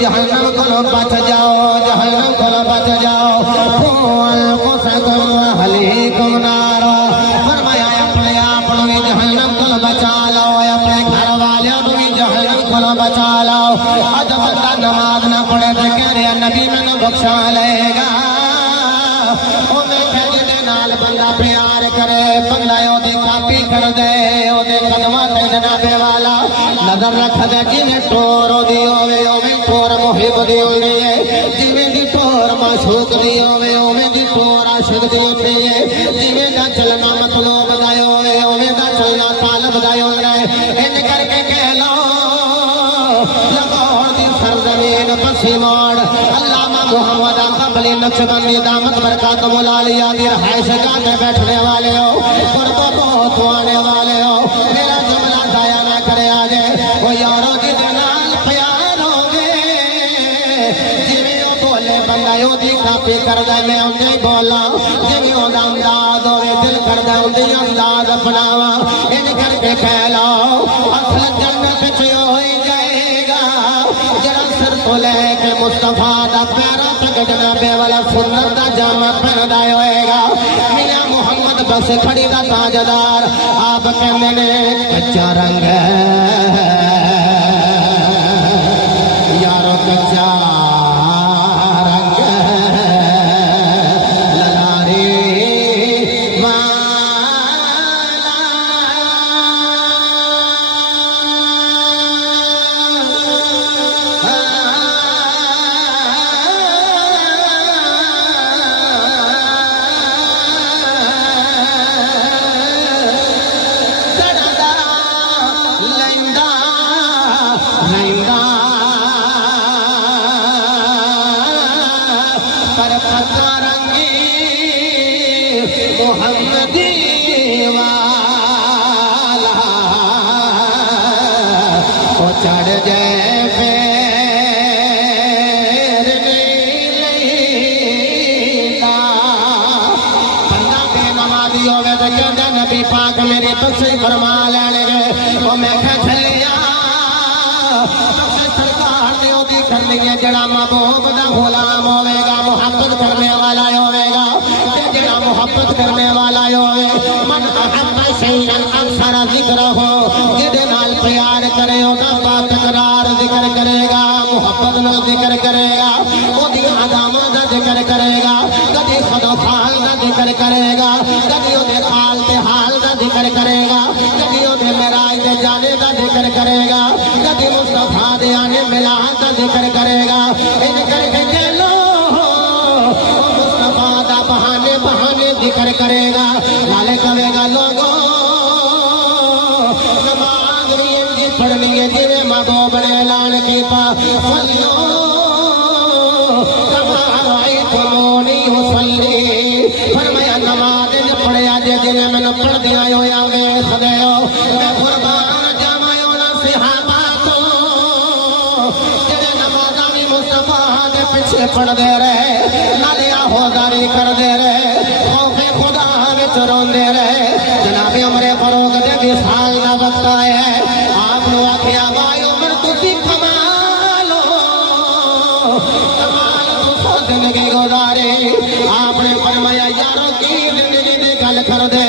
جہنم کو بچ جاؤ جہنم کو بچ جاؤ اہلیکم نارا فرمایا اپنے آپ بھی جہنم کو بچا لو اپنے گھر والوں بھی جہنم کو بچا لو اج بندہ نماز نہ پڑھے تو کہہ رہا نبی میں بخشا لے گا بندہ پیار کرے بندہ دی کاپی کر دے او دے قدماں تے جناب والا نظر رکھ دے جویں ٹور دی ہوے اوویں ٹور محب دی ہوندی ہے جویں دی ٹور معشوق دی ہوے اوویں دی ٹور عاشق دی ہوندی ہے جویں دا چلنا مطلوب دا ہوے اوویں دا چلنا طالب دا ہوندا ہے ان کر کے کہہ لو لاہور دی سرزمین پسی موڑ علامہ محمد قبلی نقشبندی دامت برکات مولالیہ دی رہائش گاہ میں بیٹھنے والے ہو قرب بہت آنے والے ہو میرا جملہ ضائع نہ کرے آجے وہ یارو دی جنال پیار ہوگے جویں وہ بولے بندہ یوں دی کاپی کر دے میں انہیں ہی بولا جویں وہ انداز ہوئے دل کر دے انہیں انداز اپناوا ان کر کے پھیلاؤ اصل جنت چیو ہوئی جائے گا جرم سر تو لے کے مصطفیٰ دا پیرا تک جناب والا سنت دا جامع پہنا ہوئے گا میاں محمد بس کھڑی دا تاجدار آپ کہنے نے کچا رنگ ہے یارو کچا رنگ ہے للاری چڑھ جائے پھر لیتا بندہ بے نمازی ہوئے تو کہتے نبی پاک میری بخشش فرما لینے گئے وہ میں کہہ چلیا سرکار نے دی کرنی ہے جڑا محبوب دا غلام ہوئے گا محبت کرنے والا ہوئے گا جڑا محبت کرنے والا ہوئے من احب شیئا اکثر ذکر ہو جدے نال پیار کرے ہوگا تکرار ذکر کرے گا محبت نال ذکر کرے گا وہ دی عداموں دا ذکر کرے گا کدی خود و خال دا ذکر کرے گا کدی وہ دے خال تے حال دا ذکر کرے گا کدی وہ دے میراج دے جانے دا ذکر کرے گا کدی مصطفیٰ دے آنے ملاد دا ذکر کرے گا ان کر کے چلو مصطفیٰ دا بہانے بہانے ذکر کرے گا لالے کہے گا لوگوں نماز بھی انجی پڑھنی ہے جنہیں محبوب نے اعلان کیتا صلو کما رأیتمونی اصلی فرمایا نماز پڑھے آجے جنہیں میں نے پڑھ دیا ہویا ویخ دے ہو میں قربان جامعیوں نہ صحابہ تو جنہیں نمازہ بھی مصطفیٰ دے پیچھے پڑھ دے رہے نالے آہوزاری کر دے رہے خوف خدا وچ رون دے رہے جناب عمر فاروق دے وصال دا وقت آئے آپ نے آکھیا بھائی عمر تسی کمالو کمال تو زندگی گزارے آپ نے فرمایا یارو کی زندگی دی گل کر دے